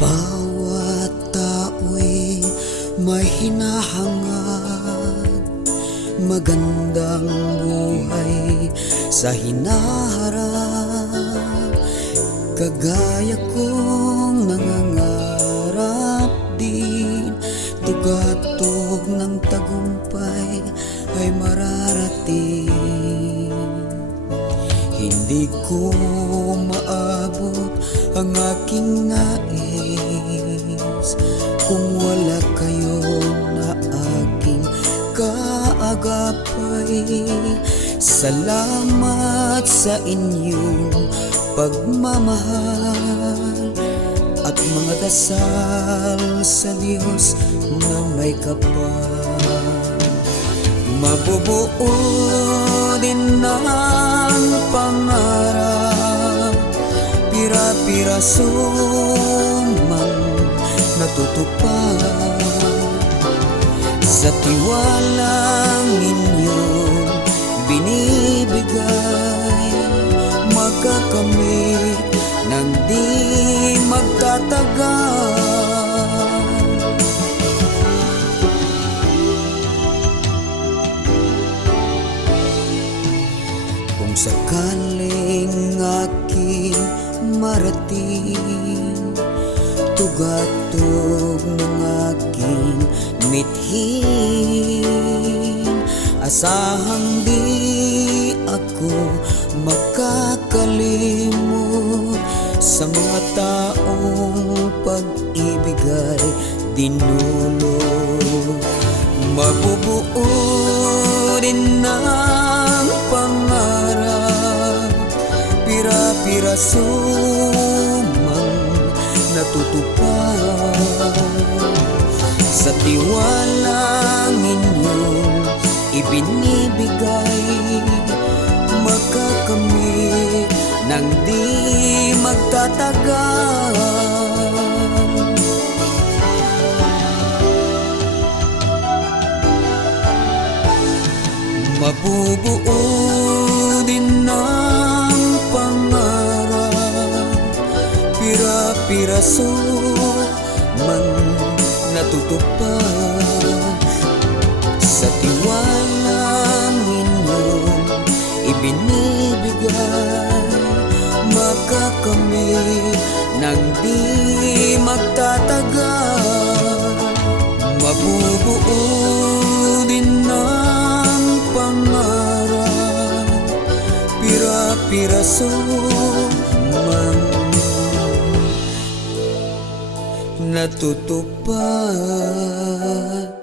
Bawat tao'y may hinahangad, magandang buhay sa hinaharap. Kagaya kong nangangarap din, tugatog ng tagumpay ay mararating. Hindi ko maabot ang aking nais kung wala kayo na aking kaagapay. Salamat sa inyong pagmamahal at mga dasal sa Diyos na may kapal. Mabubuo din ang pangarap, pira-piraso man natutupad. Sa tiwalang inyong binibigay, magkakamit ng di magtatagal. Kung sakaling aking marating, tugatog ng aking mithin, asahang di ako makakalimot sa mga taong pag-ibig ay dinulot. Mabubuo din ang pangarap, pira-piraso man natutupad. Sa tiwalang inyong ibinibigay, magkakamit ng di magtatagal. Mabubuo din ang pangarap, pira-piraso man natutupad. Sa tiwalang inyong ibinibigay, makakamit ng di magtatagal. Mabubuo din ang pangarap, pira-piraso man natutupad.